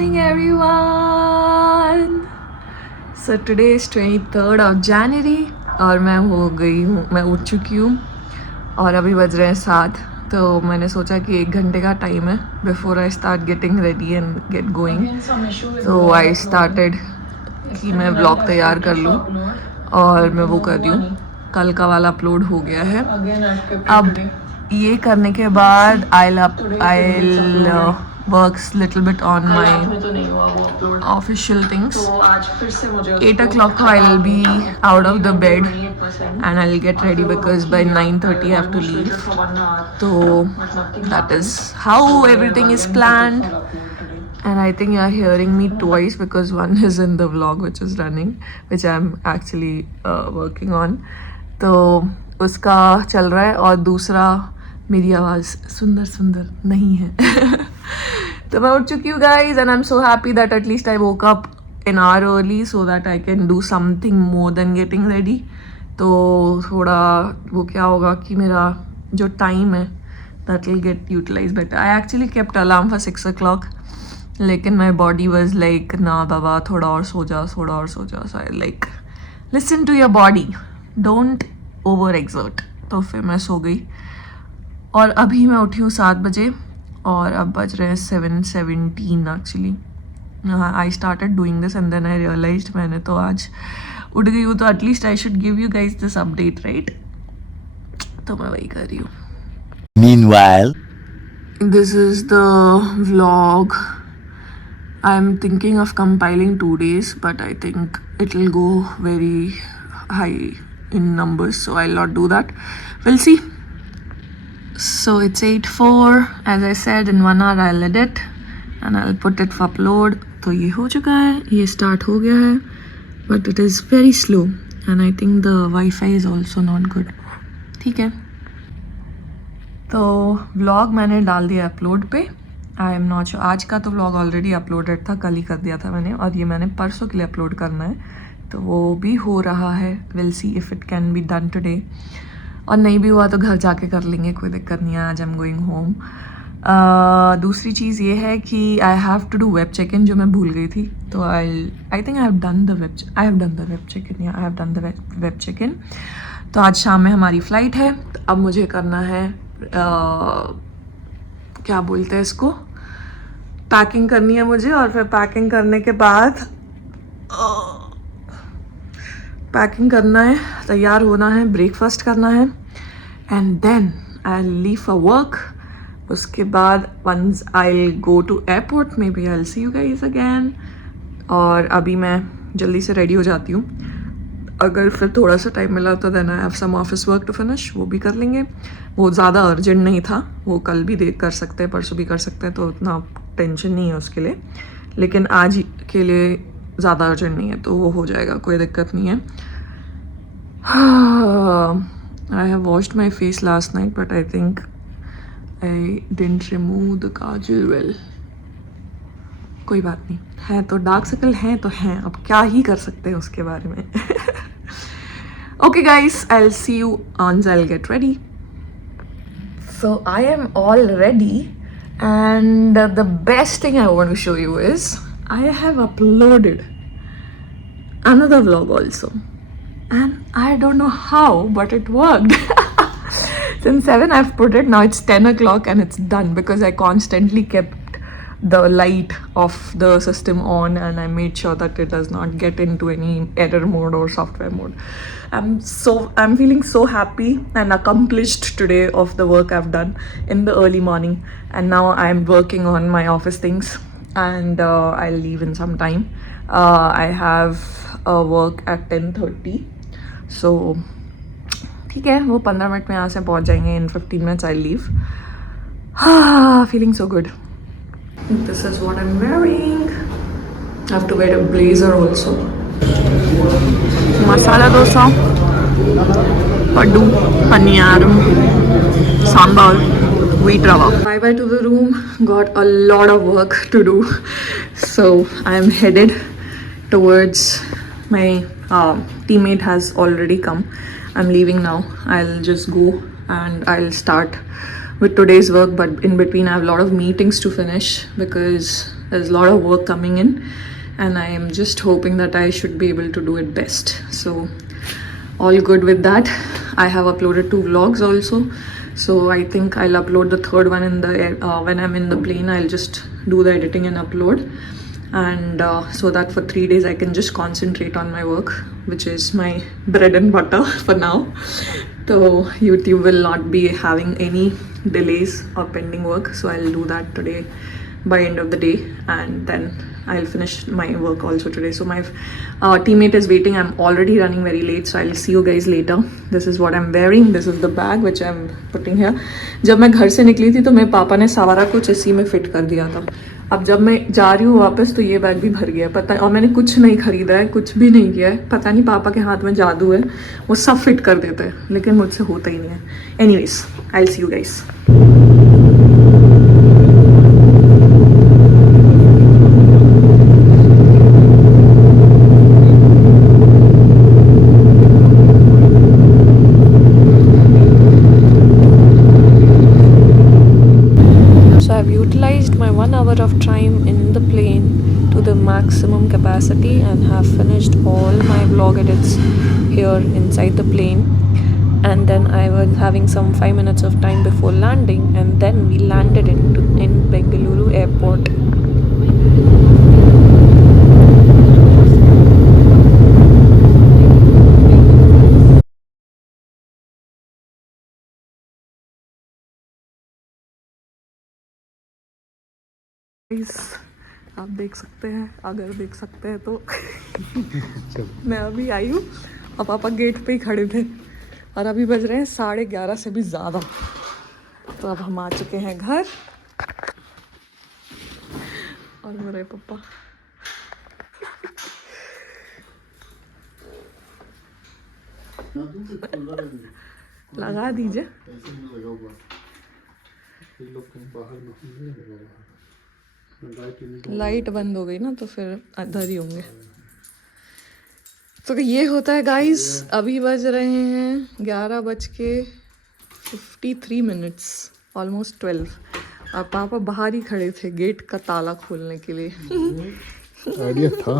morning everyone. So today is 23rd of January और मैं उठ चुकी हूँ और अभी बज रहे हैं 7। तो मैंने सोचा कि 1 घंटे का टाइम है before I start getting ready and get going. तो आई स्टार्टेड कि मैं ब्लॉग तैयार कर लूँ और मैं वो कर रही हूँ। कल का वाला अपलोड हो गया है। अब ये करने के बाद I'll works little bit on my official things. 8 o'clock I'll be out of the bed and I'll get ready because by 9:30 I have to leave. So that is how everything is planned. And I think you are hearing me twice because one is in the vlog which is running, which I'm actually working on. तो उसका चल रहा है और दूसरा मेरी आवाज़ सुंदर नहीं है। तो मैं उठ चुकी हूँ guys and I am so happy that at least I woke up an hour early so that I can do something more than getting ready. तो थोड़ा वो क्या होगा कि मेरा जो टाइम है that will get utilized better. I actually kept alarm for 6 o'clock लेकिन my body was like ना बाबा थोड़ा और सो जा। So I like listen to your body, don't over exert. तो फिर मैं सो गई और अभी मैं उठी हूँ 7 बजे और अब बज रहे हैं 7:17 actually. I started doing this and then I realised मैंने तो आज उठ गई हूँ तो at least I should give you guys this update right. तो मैं वही कर रही हूँ। Meanwhile, this is the vlog I am thinking of compiling 2 days but I think it will go very high in numbers so I'll not do that. We'll see. So it's 8:04 as I said in 1 hour I'll edit and I'll put it for upload. तो ये हो चुका है, ये स्टार्ट हो गया है but it is very slow and I think the Wi-Fi is also not good. ठीक है तो व्लॉग मैंने डाल दिया अपलोड पे। आई एम नॉट श्योर, आज का तो व्लॉग ऑलरेडी अपलोडेड था, कल ही कर दिया था मैंने और ये मैंने परसों के लिए अपलोड करना है तो वो भी हो रहा है। Will see if it can be done today और नहीं भी हुआ तो घर जाके कर लेंगे, कोई दिक्कत नहीं है। आज आई एम गोइंग होम। दूसरी चीज़ ये है कि I have to do web check in जो मैं भूल गई थी। तो I think I have done the web check in. तो आज शाम में हमारी फ़्लाइट है तो अब मुझे करना है क्या बोलते हैं इसको, पैकिंग करनी है मुझे और फिर पैकिंग करने के बाद पैकिंग करना है, तैयार होना है, ब्रेकफास्ट करना है and then I leave for work. उसके बाद once I go to airport maybe I see you guys again. और अभी मैं जल्दी से रेडी हो जाती हूँ, अगर फिर थोड़ा सा टाइम मिला तो then I have some office work to finish, वो भी कर लेंगे। वो ज़्यादा अर्जेंट नहीं था, वो कल भी कर सकते हैं, परसों भी कर सकते हैं, तो उतना टेंशन नहीं है उसके लिए। लेकिन आज के लिए ज़्यादा अर्जेंट नहीं है तो वो हो जाएगा, कोई दिक्कत नहीं है। I have washed my face last night but I think I didn't remove the काजल वेल। कोई बात नहीं, है तो डार्क सर्कल हैं तो हैं, अब क्या ही कर सकते हैं उसके बारे में। Okay guys, I'll see you once I'll get ready. So I am all ready and the best thing I want to show you is I have uploaded another vlog also and I don't know how but it worked. Since 7 I've put it, now it's 10 o'clock and it's done because I constantly kept the light of the system on and I made sure that it does not get into any error mode or software mode. I'm feeling so happy and accomplished today of the work I've done in the early morning and now I'm working on my office things and I'll leave in some time. I have a work at 10:30 so ठीक है, वो 15 मिनट में यहाँ से पहुँच जाएंगे। In 15 minutes I'll leave. Feeling so good. This is what I'm wearing. I have to wear a blazer also. Masala dosa, paddu, paniyaram, sambar, wheat rava. Bye to the room. Got a lot of work to do. So I'm headed towards my teammate has already come. I'm leaving now. I'll just go and I'll start with today's work but in between I have a lot of meetings to finish because there's a lot of work coming in, and I am just hoping that I should be able to do it best. So all good with that. I have uploaded 2 vlogs also, so I think I'll upload the third one in the when I'm in the plane. I'll just do the editing and upload, and so that for 3 days I can just concentrate on my work, which is my bread and butter for now. So YouTube will not be having any delays or pending work, so I'll do that today by end of the day, and then I'll finish my work also today. So my teammate is waiting. I'm already running very late, so I'll see you guys later. This is what I'm wearing. This is the bag which I'm putting here. जब मैं घर से निकली थी तो मेरे पापा ने सारा कुछ इसी में फिट कर दिया था. अब जब मैं जा रही हूँ वापस तो ये बैग भी भर गया, पता है, और मैंने कुछ नहीं खरीदा है, कुछ भी नहीं किया है. पता नहीं पापा के हाथ में जादू है, वो सब फिट कर देते हैं, लेकिन मुझसे होता ही नहीं है. Anyways, I will see you guys. My 1 hour of time in the plane to the maximum capacity, and have finished all my vlog edits here inside the plane. And then I was having some 5 minutes of time before landing, and then we landed in Bengaluru airport. आप देख सकते हैं, अगर देख सकते हैं तो मैं अभी आई हूँ और पापा गेट पे ही खड़े थे, और अभी बज रहे हैं 11:30 से भी ज़्यादा. तो अब हम आ चुके हैं घर, और मेरे पापा लगा दीजिए. लाइट बंद हो गई ना तो फिर अंदर ही होंगे. तो ये होता है गाइस. अभी बज रहे हैं 11:53, ऑलमोस्ट 12. और पापा बाहर ही खड़े थे गेट का ताला खोलने के लिए. आइडिया था.